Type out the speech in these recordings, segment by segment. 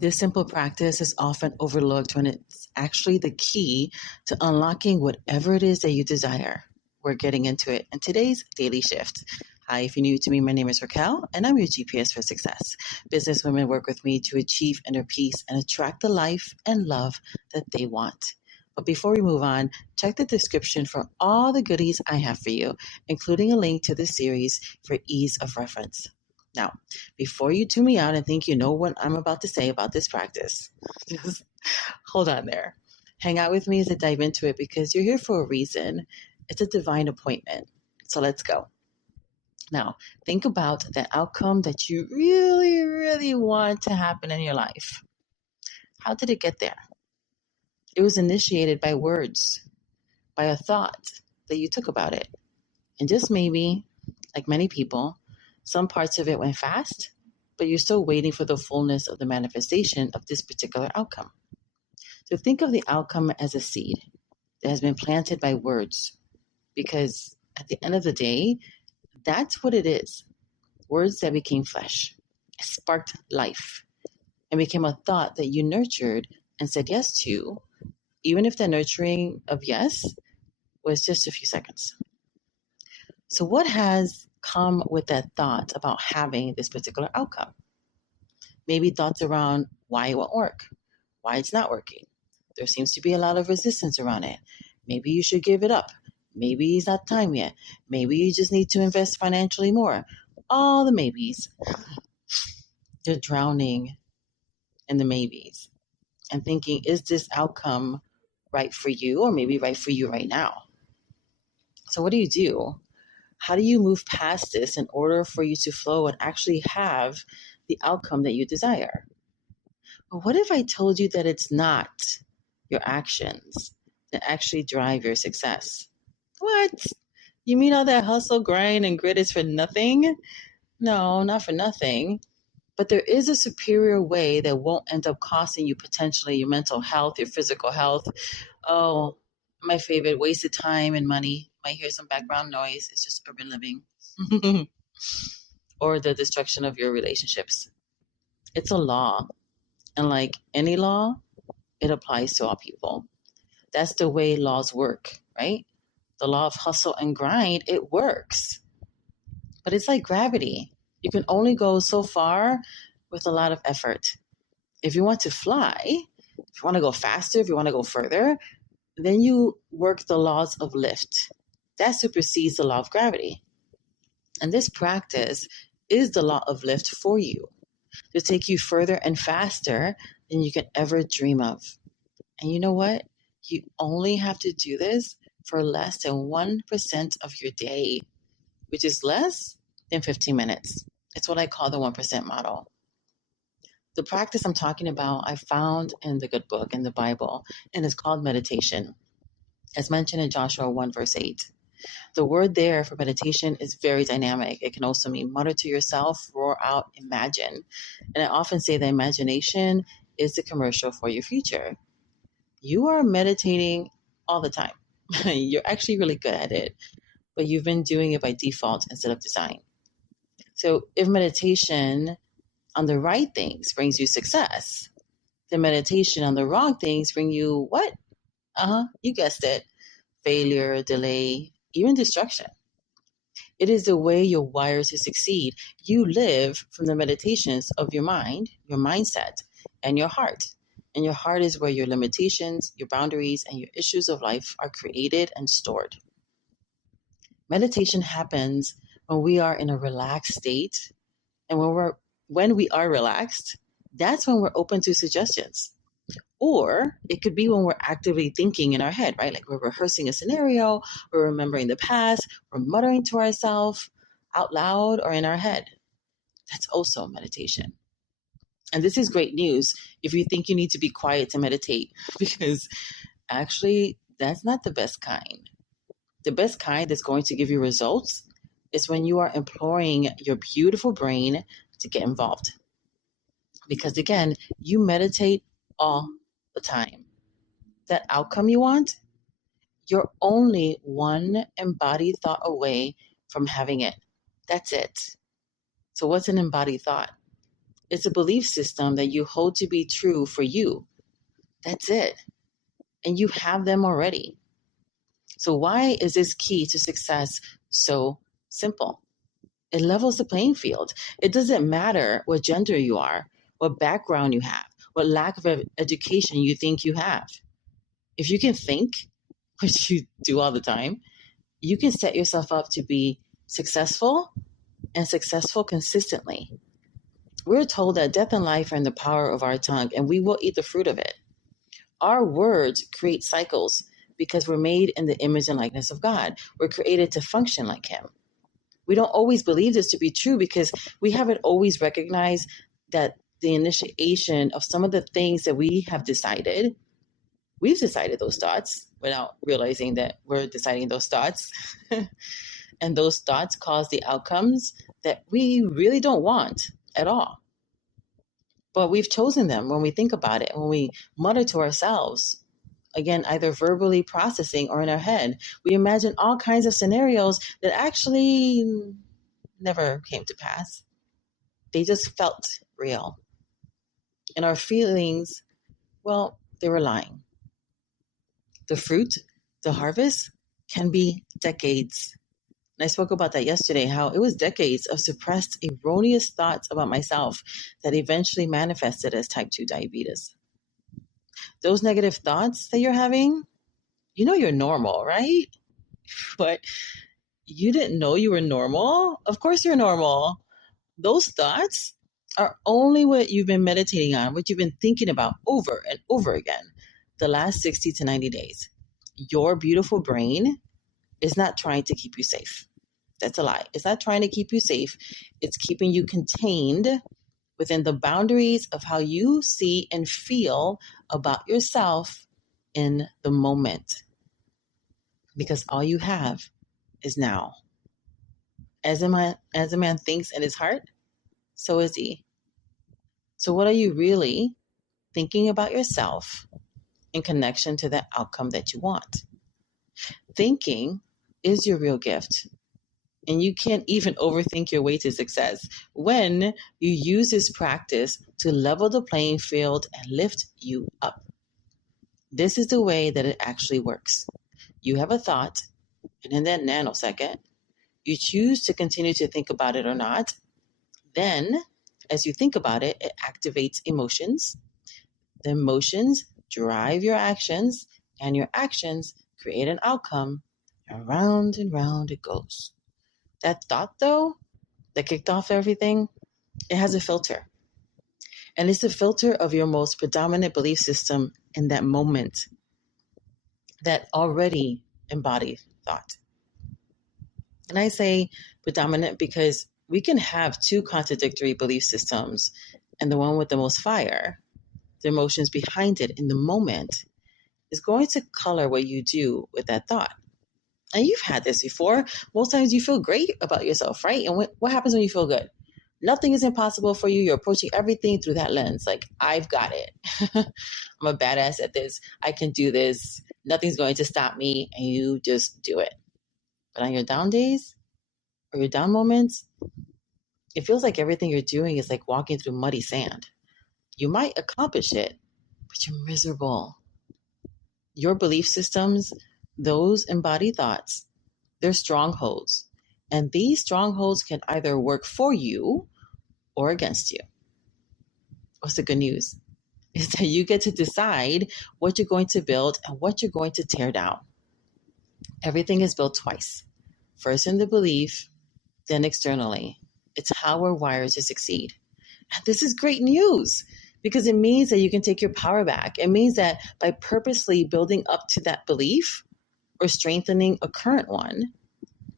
This simple practice is often overlooked when it's actually the key to unlocking whatever it is that you desire. We're getting into it in today's Daily Shift. Hi, if you're new to me, my name is Raquel, and I'm your GPS for success. Business women work with me to achieve inner peace and attract the life and love that they want. But before we move on, check the description for all the goodies I have for you, including a link to this series for ease of reference. Now, before you tune me out and think you know what I'm about to say about this practice, just hold on there. Hang out with me as I dive into it because you're here for a reason. It's a divine appointment. So let's go. Now, think about that outcome that you really, really want to happen in your life. How did it get there? It was initiated by words, by a thought that you took about it. And just maybe, like many people, some parts of it went fast, but you're still waiting for the fullness of the manifestation of this particular outcome. So think of the outcome as a seed that has been planted by words, because at the end of the day, that's what it is. Words that became flesh, sparked life, and became a thought that you nurtured and said yes to, even if the nurturing of yes was just a few seconds. So what has come with that thought about having this particular outcome? Maybe thoughts around why it won't work, why it's not working. There seems to be a lot of resistance around it. Maybe you should give it up. Maybe it's not time yet. Maybe you just need to invest financially more. All the maybes. You're drowning in the maybes and thinking, is this outcome right for you or maybe right for you right now? So what do? How do you move past this in order for you to flow and actually have the outcome that you desire? But what if I told you that it's not your actions that actually drive your success? What? You mean all that hustle, grind, and grit is for nothing? No, not for nothing. But there is a superior way that won't end up costing you potentially your mental health, your physical health. Oh, my favorite, wasted time and money. Might hear some background noise. It's just urban living. Or the destruction of your relationships. It's a law. And like any law, it applies to all people. That's the way laws work, right? The law of hustle and grind, it works. But it's like gravity. You can only go so far with a lot of effort. If you want to fly, if you want to go faster, if you want to go further, then you work the laws of lift. That supersedes the law of gravity. And this practice is the law of lift for you to take you further and faster than you can ever dream of. And you know what? You only have to do this for less than 1% of your day, which is less than 15 minutes. It's what I call the 1% model. The practice I'm talking about, I found in the good book, in the Bible, and it's called meditation. As mentioned in Joshua 1 verse 8. The word there for meditation is very dynamic. It can also mean mutter to yourself, roar out, imagine. And I often say that imagination is the commercial for your future. You are meditating all the time. You're actually really good at it, but you've been doing it by default instead of design. So if meditation on the right things brings you success, then meditation on the wrong things bring you what? You guessed it. Failure, delay, even destruction. It is the way you're wired to succeed. You live from the meditations of your mind, your mindset, and your heart. And your heart is where your limitations, your boundaries, and your issues of life are created and stored. Meditation happens when we are in a relaxed state. And when we are relaxed, that's when we're open to suggestions. Or it could be when we're actively thinking in our head, right? Like we're rehearsing a scenario, we're remembering the past, we're muttering to ourselves out loud or in our head. That's also meditation. And this is great news if you think you need to be quiet to meditate, because actually that's not the best kind. The best kind that's going to give you results is when you are imploring your beautiful brain to get involved. Because again, you meditate all the time. That outcome you want, you're only one embodied thought away from having it. That's it. So what's an embodied thought? It's a belief system that you hold to be true for you. That's it. And you have them already. So why is this key to success so simple? It levels the playing field. It doesn't matter what gender you are, what background you have, what lack of education you think you have. If you can think, which you do all the time, you can set yourself up to be successful and successful consistently. We're told that death and life are in the power of our tongue, and we will eat the fruit of it. Our words create cycles because we're made in the image and likeness of God. We're created to function like Him. We don't always believe this to be true because we haven't always recognized that the initiation of some of the things that we've decided those thoughts without realizing that we're deciding those thoughts. And those thoughts cause the outcomes that we really don't want at all. But we've chosen them when we think about it, when we mutter to ourselves, again, either verbally processing or in our head. We imagine all kinds of scenarios that actually never came to pass. They just felt real. And our feelings, well, they were lying. The fruit, the harvest, can be decades. And I spoke about that yesterday, how it was decades of suppressed, erroneous thoughts about myself that eventually manifested as type 2 diabetes. Those negative thoughts that you're having, you know you're normal, right? But you didn't know you were normal? Of course you're normal. Those thoughts are only what you've been meditating on, what you've been thinking about over and over again the last 60 to 90 days. Your beautiful brain is not trying to keep you safe. That's a lie. It's not trying to keep you safe. It's keeping you contained within the boundaries of how you see and feel about yourself in the moment. Because all you have is now. As a man thinks in his heart, so is he. So what are you really thinking about yourself in connection to the outcome that you want? Thinking is your real gift. And you can't even overthink your way to success when you use this practice to level the playing field and lift you up. This is the way that it actually works. You have a thought, and in that nanosecond, you choose to continue to think about it or not. Then, as you think about it, it activates emotions. The emotions drive your actions, and your actions create an outcome, and round it goes. That thought, though, that kicked off everything, it has a filter. And it's the filter of your most predominant belief system in that moment that already embodied thought. And I say predominant because we can have two contradictory belief systems, and the one with the most fire, the emotions behind it in the moment, is going to color what you do with that thought. And you've had this before. Most times you feel great about yourself, right? And what happens when you feel good? Nothing is impossible for you. You're approaching everything through that lens. Like, I've got it. I'm a badass at this. I can do this. Nothing's going to stop me. And you just do it. But on your down days or your down moments, it feels like everything you're doing is like walking through muddy sand. You might accomplish it, but you're miserable. Your belief systems, those embodied thoughts, they're strongholds. And these strongholds can either work for you or against you. What's the good news? Is that you get to decide what you're going to build and what you're going to tear down. Everything is built twice. First in the belief, then externally. It's how we're wired to succeed. And this is great news because it means that you can take your power back. It means that by purposely building up to that belief or strengthening a current one,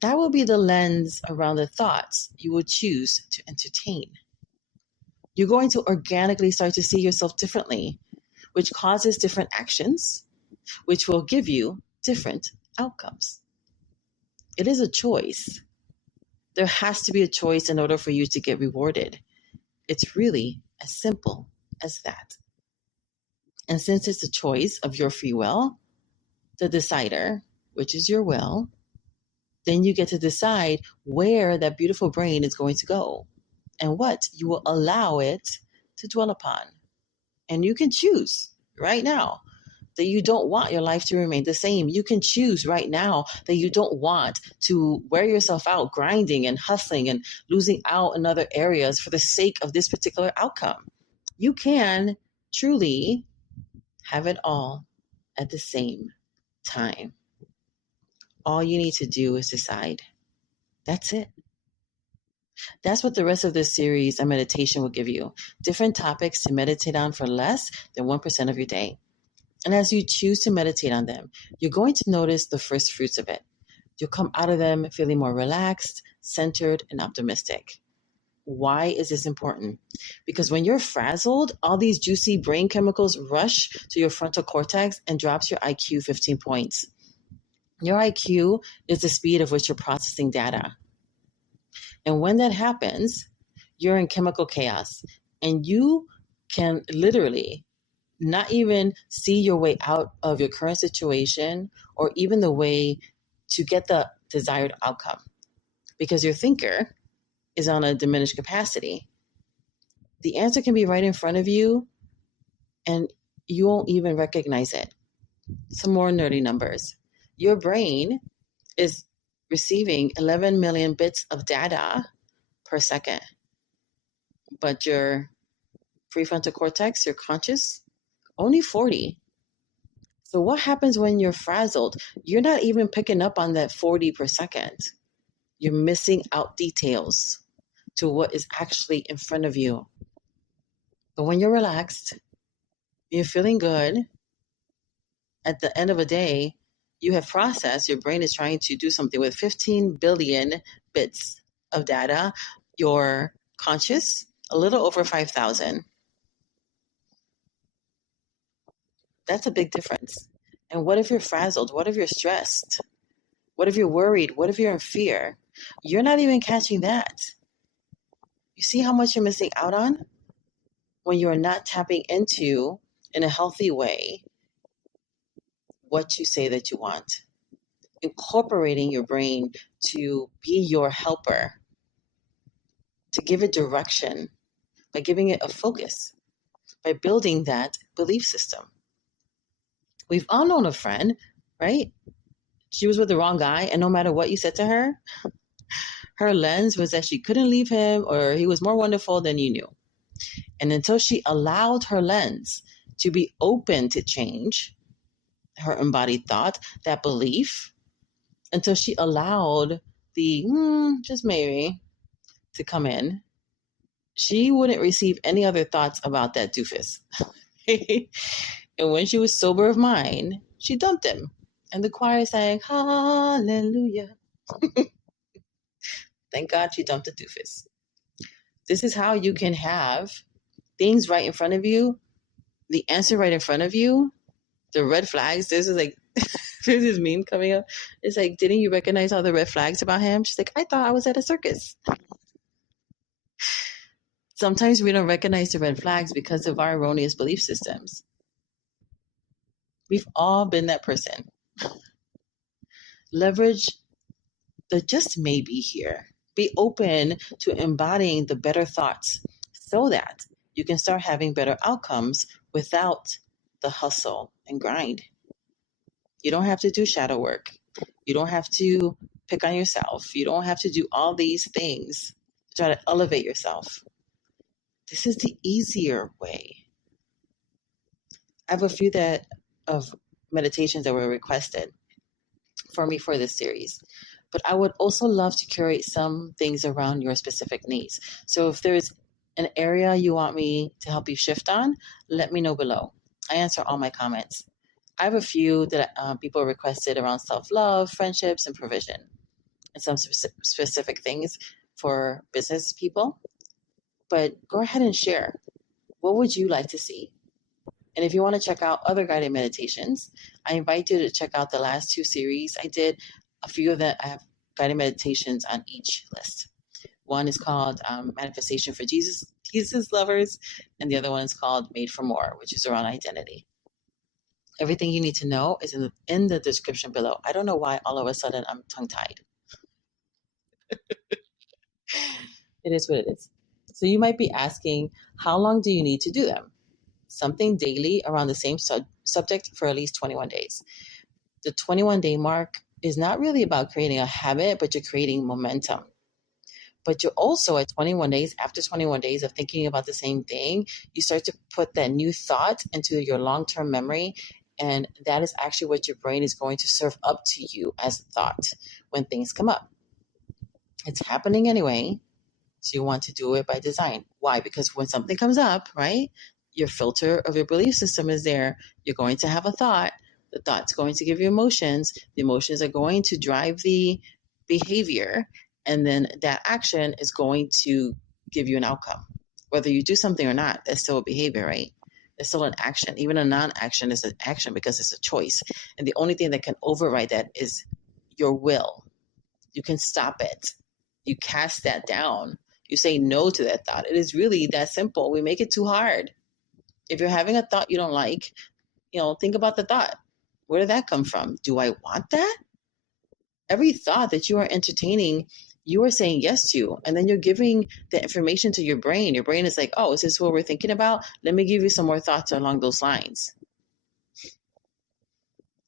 that will be the lens around the thoughts you will choose to entertain. You're going to organically start to see yourself differently, which causes different actions, which will give you different outcomes. It is a choice. There has to be a choice in order for you to get rewarded. It's really as simple as that. And since it's a choice of your free will, the decider, which is your will, then you get to decide where that beautiful brain is going to go. and what you will allow it to dwell upon. And you can choose right now that you don't want your life to remain the same. You can choose right now that you don't want to wear yourself out grinding and hustling and losing out in other areas for the sake of this particular outcome. You can truly have it all at the same time. All you need to do is decide. That's it. That's what the rest of this series and meditation will give you. Different topics to meditate on for less than 1% of your day. And as you choose to meditate on them, you're going to notice the first fruits of it. You'll come out of them feeling more relaxed, centered, and optimistic. Why is this important? Because when you're frazzled, all these juicy brain chemicals rush to your frontal cortex and drops your IQ 15 points. Your IQ is the speed of which you're processing data. And when that happens, you're in chemical chaos and you can literally not even see your way out of your current situation or even the way to get the desired outcome because your thinker is on a diminished capacity. The answer can be right in front of you and you won't even recognize it. Some more nerdy numbers. Your brain is receiving 11 million bits of data per second, but your prefrontal cortex, your conscious, only 40. So what happens when you're frazzled? You're not even picking up on that 40 per second. You're missing out details to what is actually in front of you. But when you're relaxed, you're feeling good, at the end of a day, you have processed, your brain is trying to do something with 15 billion bits of data. Your conscious, a little over 5,000. That's a big difference. And what if you're frazzled? What if you're stressed? What if you're worried? What if you're in fear? You're not even catching that. You see how much you're missing out on when you are not tapping into, in a healthy way, what you say that you want. Incorporating your brain to be your helper, to give it direction, by giving it a focus, by building that belief system. We've all known a friend, right? She was with the wrong guy, and no matter what you said to her, her lens was that she couldn't leave him or he was more wonderful than you knew. And until she allowed her lens to be open to change, her embodied thought, that belief, until she allowed the just maybe to come in, she wouldn't receive any other thoughts about that doofus. And when she was sober of mind, she dumped him. And the choir sang, hallelujah. Thank God she dumped the doofus. This is how you can have things right in front of you, the answer right in front of you, the red flags. This is like, there's this meme coming up. It's like, didn't you recognize all the red flags about him? She's like, I thought I was at a circus. Sometimes we don't recognize the red flags because of our erroneous belief systems. We've all been that person. Leverage the just maybe here. Be open to embodying the better thoughts so that you can start having better outcomes without the hustle and grind. You don't have to do shadow work. You don't have to pick on yourself. You don't have to do all these things to try to elevate yourself. This is the easier way. I have a few of meditations that were requested for me for this series. But I would also love to curate some things around your specific needs. So if there's an area you want me to help you shift on, let me know below. I answer all my comments. I have a few that people requested around self-love, friendships, and provision, and some specific things for business people. But go ahead and share. What would you like to see? And if you want to check out other guided meditations, I invite you to check out the last 2 series I did. A few of them, I have guided meditations on each list. One is called Manifestation for Jesus Lovers, and the other one is called Made for More, which is around identity. Everything you need to know is in the description below. I don't know why all of a sudden I'm tongue-tied. It is what it is. So you might be asking, how long do you need to do them? Something daily around the same subject for at least 21 days. The 21-day mark is not really about creating a habit, but you're creating momentum. But you're also at 21 days, after 21 days of thinking about the same thing, you start to put that new thought into your long-term memory. And that is actually what your brain is going to serve up to you as a thought when things come up. It's happening anyway. So you want to do it by design. Why? Because when something comes up, right, your filter of your belief system is there. You're going to have a thought. The thought's going to give you emotions. The emotions are going to drive the behavior. And then that action is going to give you an outcome. Whether you do something or not, that's still a behavior, right? It's still an action. Even a non-action is an action because it's a choice. And the only thing that can override that is your will. You can stop it. You cast that down. You say no to that thought. It is really that simple. We make it too hard. If you're having a thought you don't like, think about the thought. Where did that come from? Do I want that? Every thought that you are entertaining, you are saying yes to, and then you're giving the information to your brain. Your brain is like, oh, is this what we're thinking about? Let me give you some more thoughts along those lines.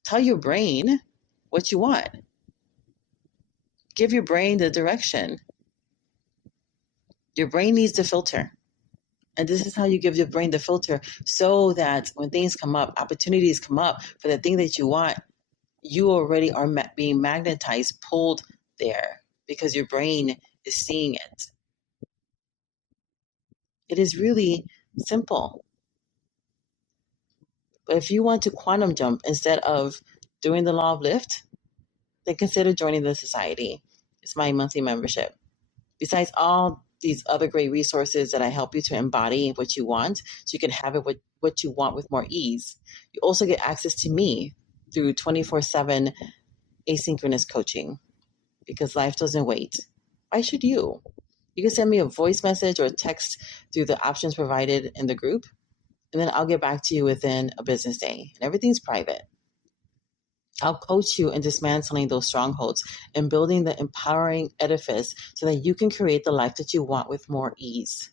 Tell your brain what you want. Give your brain the direction. Your brain needs the filter. And this is how you give your brain the filter so that when things come up, opportunities come up for the thing that you want, you already are being magnetized, pulled there because your brain is seeing it. It is really simple. But if you want to quantum jump instead of doing the law of lift, then consider joining the society. It's my monthly membership. Besides all these other great resources that I help you to embody what you want so you can have it what you want with more ease, you also get access to me through 24/7 asynchronous coaching because life doesn't wait. Why should you? You can send me a voice message or a text through the options provided in the group, and then I'll get back to you within a business day. And everything's private. I'll coach you in dismantling those strongholds and building the empowering edifice so that you can create the life that you want with more ease.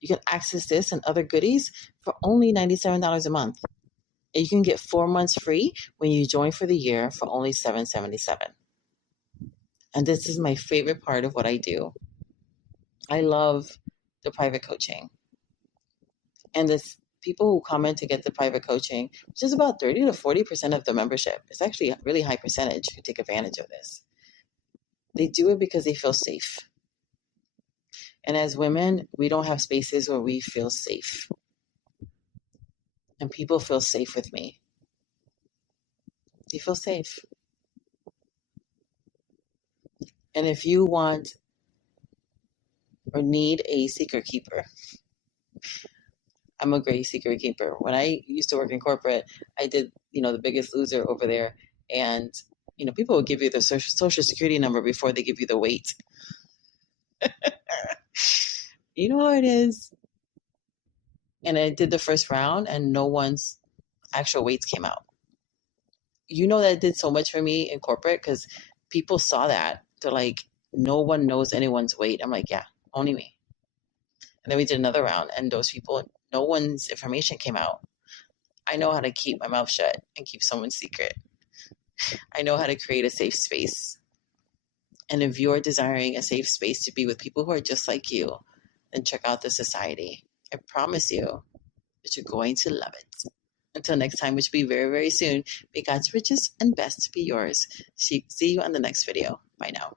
You can access this and other goodies for only $97 a month. And you can get 4 months free when you join for the year for only $777. And this is my favorite part of what I do. I love the private coaching. And this people who come in to get the private coaching, which is about 30 to 40% of the membership. It's actually a really high percentage who take advantage of this. They do it because they feel safe. And as women, we don't have spaces where we feel safe. And people feel safe with me. They feel safe. And if you want or need a secret keeper, I'm a great secret keeper. When I used to work in corporate, I did, the Biggest Loser over there. And, people will give you the social security number before they give you the weight. You know how it is. And I did the first round and no one's actual weights came out. That did so much for me in corporate because people saw that. They're like, no one knows anyone's weight. I'm like, yeah, only me. And then we did another round and those people, no one's information came out. I know how to keep my mouth shut and keep someone's secret. I know how to create a safe space. And if you're desiring a safe space to be with people who are just like you, then check out the society. I promise you that you're going to love it. Until next time, which will be very, very soon, may God's richest and best be yours. See you on the next video. Bye now.